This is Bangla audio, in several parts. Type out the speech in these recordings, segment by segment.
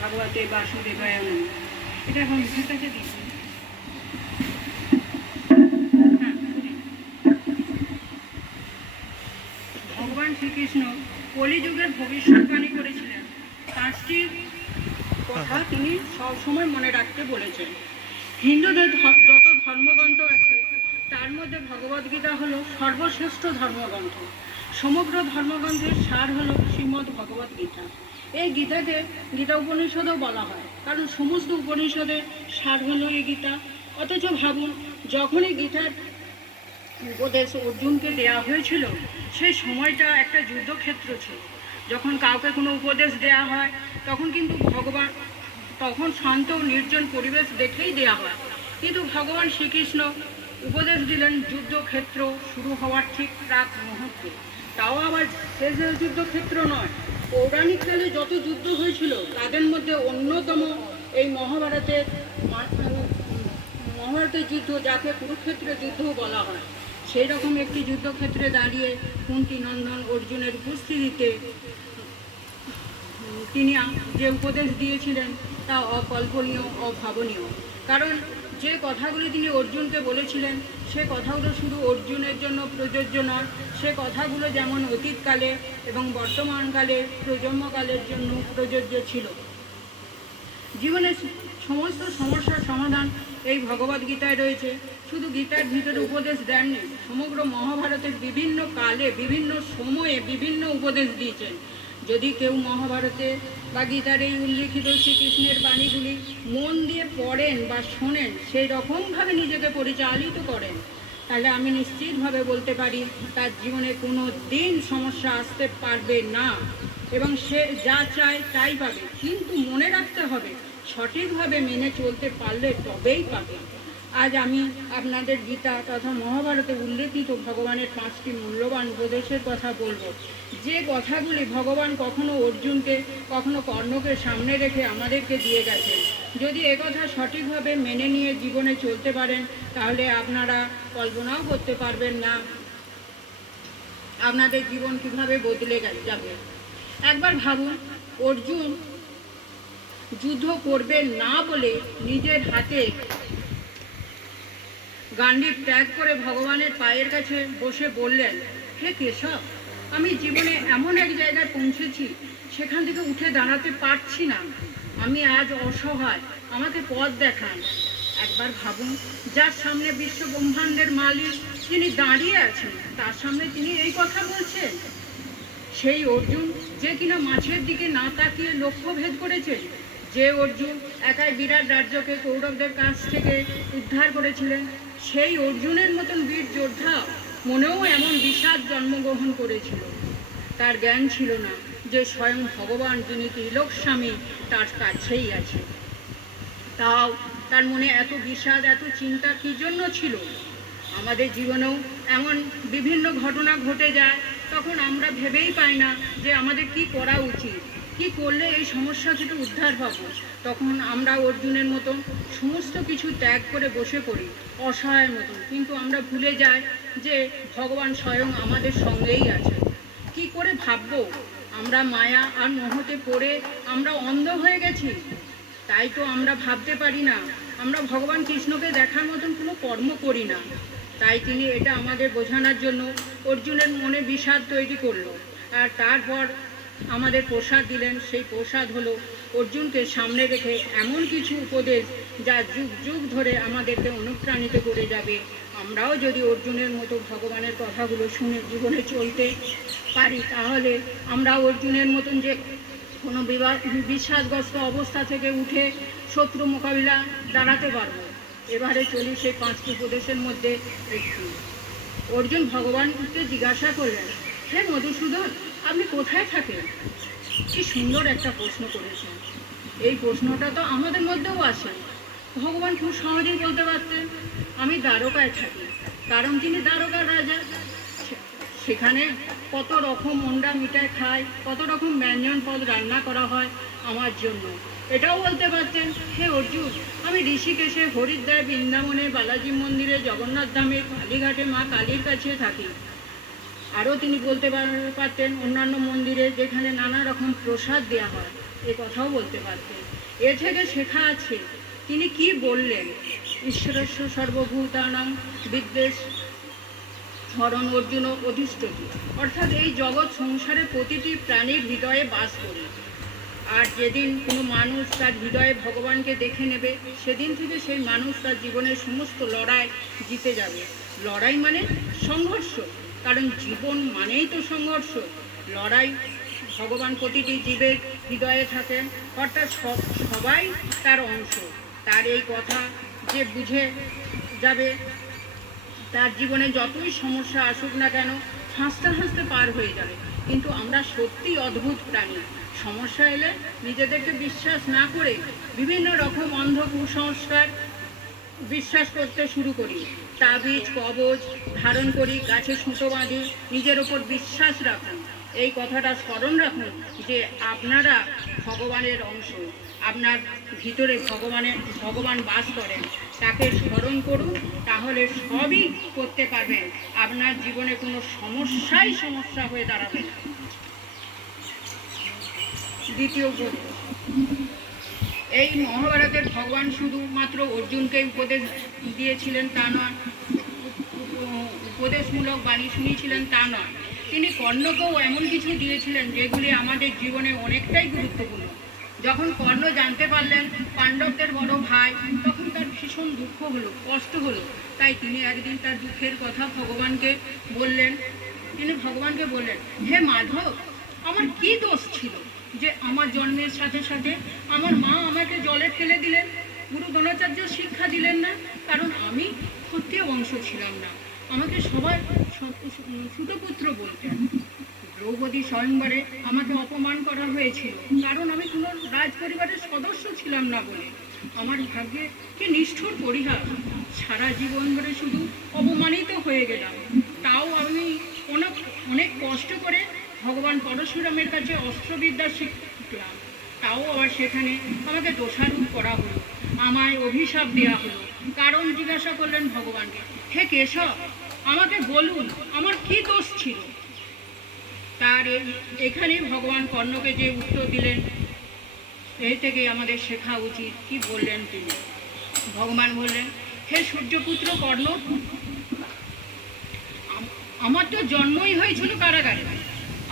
ভগবতে বাসুদেবায় নমঃ। এটা এখন মুখের কাছে দিচ্ছি। ভগবান শ্রীকৃষ্ণ কলিযুগের ভবিষ্যৎবাণী করেছিলেন। 5টি কথা তিনি সবসময় মনে রাখতে বলেছেন। হিন্দুদের যত ধর্মগ্রন্থ আছে তার মধ্যে ভগবদ্গীতা হলো সর্বশ্রেষ্ঠ ধর্মগ্রন্থ। সমগ্র ধর্মগ্রন্থের সার হলো শ্রীমদ্ ভগবদ্গীতা। এই গীতাকে গীতা উপনিষদও বলা হয়, কারণ সমস্ত উপনিষদের সার হলো এই গীতা। অথচ ভাবুন, যখনই গীতার উপদেশ অর্জুনকে দেওয়া হয়েছিল সেই সময়টা একটা যুদ্ধক্ষেত্র ছিল। যখন কাউকে কোনো উপদেশ দেওয়া হয় তখন কিন্তু তখন শান্ত নির্জন পরিবেশ দেখেই দেওয়া হয়, কিন্তু ভগবান শ্রীকৃষ্ণ উপদেশ দিলেন যুদ্ধক্ষেত্র শুরু হওয়ার ঠিক প্রাক মুহূর্তে। তাও আবার শেষ যুদ্ধক্ষেত্র নয়, পৌরাণিককালে যত যুদ্ধ হয়েছিল তাদের মধ্যে অন্যতম এই মহাভারতের যুদ্ধ, যাকে কুরুক্ষেত্রের যুদ্ধও বলা হয়। সেই রকম একটি যুদ্ধক্ষেত্রে দাঁড়িয়ে কুন্তী নন্দন অর্জুনের উপস্থিতিতে তিনি যে উপদেশ দিয়েছিলেন তা অকল্পনীয়, অভাবনীয়। কারণ যে কথাগুলি তিনি অর্জুনকে বলেছিলেন সে কথাগুলো শুধু অর্জুনের জন্য প্রযোজ্য নয়, সে কথাগুলো যেমন অতীতকালে এবং বর্তমানকালে প্রজন্মকালের জন্য প্রযোজ্য ছিল। জীবনের সমস্ত সমস্যার সমাধান এই ভগবদ্গীতায় রয়েছে। শুধু গীতার ভিতরে উপদেশ দেননি, সমগ্র মহাভারতের বিভিন্ন কালে বিভিন্ন সময়ে বিভিন্ন উপদেশ দিয়েছেন। যদি কেউ মহাভারতে বা গীতার এই উল্লিখিত শ্রীকৃষ্ণের বাণীগুলি মন দিয়ে পড়েন বা শোনেন, সেই রকমভাবে নিজেকে পরিচালিত করেন, তাহলে আমি নিশ্চিতভাবে বলতে পারি তার জীবনে কোনো দিন সমস্যা আসতে পারবে না এবং সে যা চায় তাই পাবে। কিন্তু মনে রাখতে হবে, সঠিকভাবে মেনে চলতে পারলে তবেই পাবে। আজ আমি আপনাদের গীতা তথা মহাভারতে উল্লেখিত ভগবানের 5টি মূল্যবান উপদেশের কথা বলবো, যে কথাগুলি ভগবান কখনো অর্জুনকে কখনো কর্ণকে সামনে রেখে আমাদেরকে দিয়ে গেছেন। যদি একথা সঠিকভাবে মেনে নিয়ে জীবনে চলতে পারেন তাহলে আপনারা কল্পনাও করতে পারবেন না আপনাদের জীবন কিভাবে বদলে যাবে। একবার ভাবুন, অর্জুন যুদ্ধ করবেন না বলে নিজের হাতে গান্ডীব ত্যাগ করে ভগবানের পায়ের কাছে বসে বললেন, হে কেশব, আমি জীবনে এমন এক জায়গায় পৌঁছেছি সেখান থেকে উঠে দাঁড়াতে পারছি না, আমি আজ অসহায়, আমাকে পথ দেখান। একবার ভাবুন, যার সামনে বিশ্ব ব্রহ্মাণ্ডের মালিক তিনি দাঁড়িয়ে আছেন, তার সামনে তিনি এই কথা বলছেন। সেই অর্জুন যে কিনা মাছের দিকে না তাকিয়ে লক্ষ্য ভেদ করেছেন, যে অর্জুন একাই বিরাট রাজ্যকে কৌরবদের কাছ থেকে উদ্ধার করেছিলেন, সেই অর্জুনের মতন বীর যোদ্ধা মনেও এমন বিষাদ জন্মগ্রহণ করেছিল। তার জ্ঞান ছিল না যে স্বয়ং ভগবান, যিনি ত্রিলোক স্বামী, তার কাছেই আছে। তাও তার মনে এত বিষাদ, এত চিন্তা কী জন্য ছিল? আমাদের জীবনেও এমন বিভিন্ন ঘটনা ঘটে যায়, তখন আমরা ভেবেই পাই না যে আমাদের কি করা উচিত, কি করলে এই সমস্যা থেকে উদ্ধার পাবো। তখন আমরা অর্জুনের মতন সমস্ত কিছু ত্যাগ করে বসে পড়ি অসহায়ের মতন, কিন্তু আমরা ভুলে যাই যে ভগবান স্বয়ং আমাদের সঙ্গেই আছে। কি করে ভাববো? আমরা মায়া আর মোহতে পড়ে আমরা অন্ধ হয়ে গেছি, তাই তো আমরা ভাবতে পারি না, আমরা ভগবান কৃষ্ণকে দেখার মতন কোনো কর্ম করি না। তাই তিনি এটা আমাদের বোঝানোর জন্য অর্জুনের মনে বিষাদ তৈরি করলো, আর তারপর আমাদের প্রসাদ দিলেন। সেই প্রসাদ হলো অর্জুনকে সামনে রেখে এমন কিছু উপদেশ যা যুগ যুগ ধরে আমাদেরকে অনুপ্রাণিত করে যাবে। আমরাও যদি অর্জুনের মতো ভগবানের কথাগুলো শুনে জীবনে চলতে পারি, তাহলে আমরা অর্জুনের মতন যে কোনো বিষাদগ্রস্ত অবস্থা থেকে উঠে শত্রু মোকাবিলা দাঁড়াতে পারবো। এবারে চলি সেই 5টি উপদেশের মধ্যে একটি। অর্জুন ভগবানকে জিজ্ঞাসা করলেন, হে মধুসূদন, আপনি কোথায় থাকেন? কি সুন্দর একটা প্রশ্ন করেছেন। এই প্রশ্নটা তো আমাদের মধ্যেও আসে। ভগবান খুব সহজেই বলতে পারতেন, আমি দ্বারকায় থাকি, কারণ তিনি দ্বারকার রাজা। সেখানে কত রকম মন্ডা মিঠাই খায়, কত রকম ব্যঞ্জন পদ রান্না করা হয় আমার জন্য। এটাও বলতে পারতেন, হে অর্জুন, আমি ঋষিকেশে, হরিদ্বার, বৃন্দাবনে, বালাজি মন্দিরে, জগন্নাথ ধামে, কালীঘাটে মা কালীর কাছে থাকি। আরও তিনি বলতে পারতেন অন্যান্য মন্দিরে যেখানে নানা রকম প্রসাদ দেওয়া হয় এ কথাও বলতে পারতেন। এ থেকে শেখা আছে তিনি কি বললেন, ঈশ্বরস্য সর্বভূতানাং বিদ্বেষ হরণ অর্জুন অধিষ্ঠতি, অর্থাৎ এই জগৎ সংসারে প্রতিটি প্রাণীর হৃদয়ে বাস করে। আর যেদিন কোনো মানুষ তার হৃদয়ে ভগবানকে দেখে নেবে সেদিন থেকে সেই মানুষ তার জীবনের সমস্ত লড়াই জিতে যাবে। লড়াই মানে সংঘর্ষ, কারণ জীবন মানেই তো সংঘর্ষ। লড়াই ভগবান প্রতিটি জীবের হৃদয়ে থাকেন, অর্থাৎ সবাই তার অংশ। তার এই কথা যে বুঝে যাবে তার জীবনে যতই সমস্যা আসুক না কেন হাসতে হাসতে পার হয়ে যাবে। কিন্তু আমরা সত্যি অদ্ভুত প্রাণী। সমস্যা এলে নিজেদেরকে বিশ্বাস না করে বিভিন্ন রকম অন্ধ কুসংস্কার বিশ্বাস করতে শুরু করি। তাবিজ কবজ ধারণ করি, গাছে সুতো বাঁধি, নিজের ওপর বিশ্বাস রাখুন। এই কথাটা স্মরণ রাখুন যে আপনারা ভগবানের অংশ, আপনার ভিতরে ভগবান বাস করেন। তাকে স্মরণ করুন, তাহলে সবই করতে পারবেন। আপনার জীবনে কোনো সমস্যা হয়ে দাঁড়াবে না। দ্বিতীয় পর্ব। এই মহাভারতের ভগবান শুধুমাত্র অর্জুনকে উপদেশ দিয়েছিলেন তা নয়, উপদেশমূলক বাণী শুনিয়েছিলেন তা নয়, তিনি কর্ণকেও এমন কিছু দিয়েছিলেন যেগুলি আমাদের জীবনে অনেকটাই গুরুত্বপূর্ণ। যখন কর্ণ জানতে পারলেন পাণ্ডবদের বড় ভাই, তখন তার ভীষণ দুঃখ হলো, কষ্ট হলো। তাই তিনি একদিন তার দুঃখের কথা ভগবানকে বললেন। তিনি ভগবানকে বললেন, হে মাধব, আমার কি দোষ ছিল যে আমার জন্মের সাথে সাথে আমার মা আমাকে জলে ফেলে দিলেন, গুরু দ্রোণাচার্য শিক্ষা দিলেন না, কারণ আমি ক্ষত্রিয় বংশ ছিলাম না। আমাকে সবাই সুতপুত্র বলতেন। দ্রৌপদী স্বয়ংবরে আমাকে অপমান করা হয়েছিল, কারণ আমি কোনো রাজ পরিবারের সদস্য ছিলাম না বলে। আমার ভাগ্যে কি নিষ্ঠুর পরিহাস, সারা জীবন ধরে শুধু অপমানিত হয়ে গেলাম। তাও আমি অনেক কষ্ট করে ভগবান পরশুরামের কাছে অস্ত্রবিদ্যা শিখলাম, তাও আবার সেখানে আমাকে দোষারোপ করা হলো, আমায় অভিশাপ দেওয়া হলো। কারণ জিজ্ঞাসা করলেন ভগবানকে, হে কেশব, আমাকে বলুন আমার কি দোষ ছিল। তার এখানে ভগবান কর্ণকে যে উত্তর দিলেন, এই থেকে আমাদের শেখা উচিত। কি বললেন তিনি? ভগবান বললেন, হে সূর্যপুত্র কর্ণ, আমার তো জন্মই হয়েছিল কারাগারে।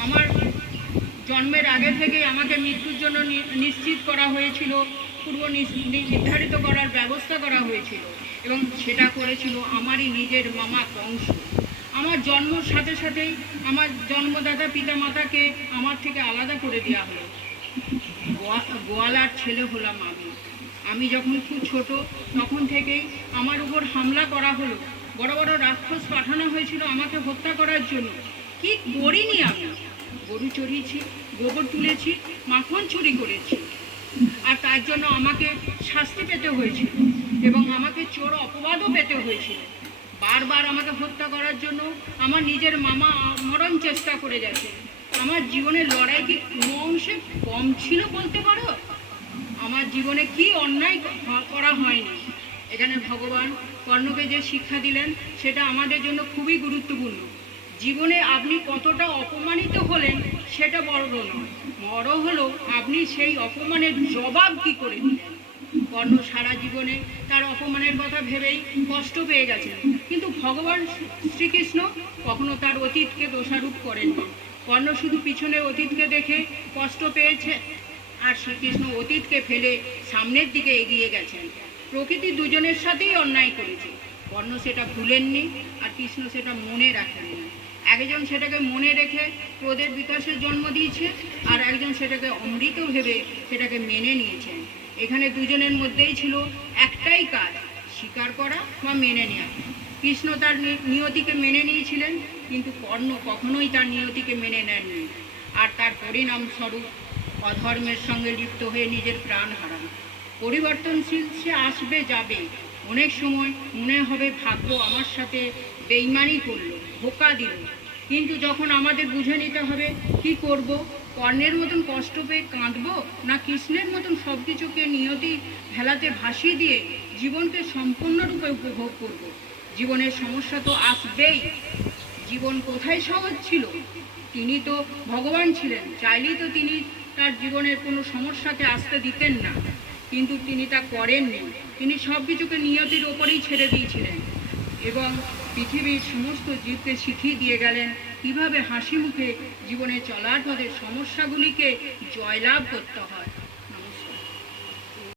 আমার জন্মের আগে থেকে আমাকে মৃত্যুর জন্য নিশ্চিত করা হয়েছিল, পূর্ব নির্ধারিত করার ব্যবস্থা করা হয়েছিল, এবং সেটা করেছিল আমারই নিজের মামা কংস। আমার জন্মর সাথে সাথেই আমার জন্মদাতা পিতামাতাকে আমার থেকে আলাদা করে দেওয়া হলো। গোয়ালার ছেলে হলাম আমি যখন খুব ছোট তখন থেকেই আমার উপর হামলা করা হলো। বড় বড় রাক্ষস পাঠানো হয়েছিল আমাকে হত্যা করার জন্য। কি করিনি আমি? গরু চড়িয়েছি, গোবর তুলেছি, মাখন চুরি করেছি, আর তার জন্য আমাকে শাস্তি পেতে হয়েছিল এবং আমাকে চোর অপবাদও পেতে হয়েছিল। বারবার আমাকে হত্যা করার জন্য আমার নিজের মামা মরণ চেষ্টা করে গেছে। আমার জীবনের লড়াই কি কোনো অংশে কম ছিল বলতে পারো? আমার জীবনে কি অন্যায় করা হয়নি। এখানে ভগবান কর্ণকে যে শিক্ষা দিলেন সেটা আমাদের জন্য খুবই গুরুত্বপূর্ণ। জীবনে আপনি কতটা অপমানিত হলেন সেটা বড় নয়, বড় হলো আপনি সেই অপমানের জবাব কি করে দিলেন। কর্ণ সারা জীবনে তার অপমানের কথা ভেবেই কষ্ট পেয়ে গেছেন, কিন্তু ভগবান শ্রীকৃষ্ণ কখনো তার অতীতকে দোষারোপ করেননি। কর্ণ শুধু পিছনে অতীতকে দেখে কষ্ট পেয়েছে, আর শ্রীকৃষ্ণ অতীতকে ফেলে সামনের দিকে এগিয়ে গেছেন। প্রকৃতি দুজনের সাথেই অন্যায় করেছে, কর্ণ সেটা ভুলেননি আর কৃষ্ণ সেটা মনে রাখেননি। একজন সেটাকে মনে রেখে ক্রোধের বিকাশের জন্ম দিয়েছে, আর একজন সেটাকে অমৃত ভেবে সেটাকে মেনে নিয়েছেন। এখানে দুজনের মধ্যেই ছিল একটাই কাজ, স্বীকার করা বা মেনে নেওয়া। কৃষ্ণ তার নিয়তিকে মেনে নিয়েছিলেন, কিন্তু কর্ণ কখনোই তার নিয়তিকে মেনে নেননি, আর তার পরিণামস্বরূপ অধর্মের সঙ্গে লিপ্ত হয়ে নিজের প্রাণ হারান। পরিবর্তনশীল সে আসবে যাবে, অনেক সময় মনে হবে ভাগ্য আমার সাথে বেইমানি করলো, ধোঁকা দিল, কিন্তু যখন আমাদের বুঝে নিতে হবে কি করব, কর্ণের মতন কষ্ট পেয়ে কাঁদবো, না কৃষ্ণের মতন সব কিছুকে নিয়তি ভেলাতে ভাসিয়ে দিয়ে জীবনকে সম্পূর্ণরূপে উপভোগ করব। জীবনের সমস্যা তো আসবেই, জীবন কোথায় সহজ ছিল? তিনি তো ভগবান ছিলেন, চাইলেই তো তিনি তার জীবনের কোনো সমস্যাকে আসতে দিতেন না, কিন্তু তিনি তা করেননি। তিনি সব কিছুকে নিয়তির ওপরেই ছেড়ে দিয়েছিলেন এবং পৃথিবীর সমস্ত জীবকে শিখিয়ে দিয়ে গেলেন কীভাবে হাসি মুখে জীবনে চলার পথে সমস্যাগুলিকে জয়লাভ করতে হয়।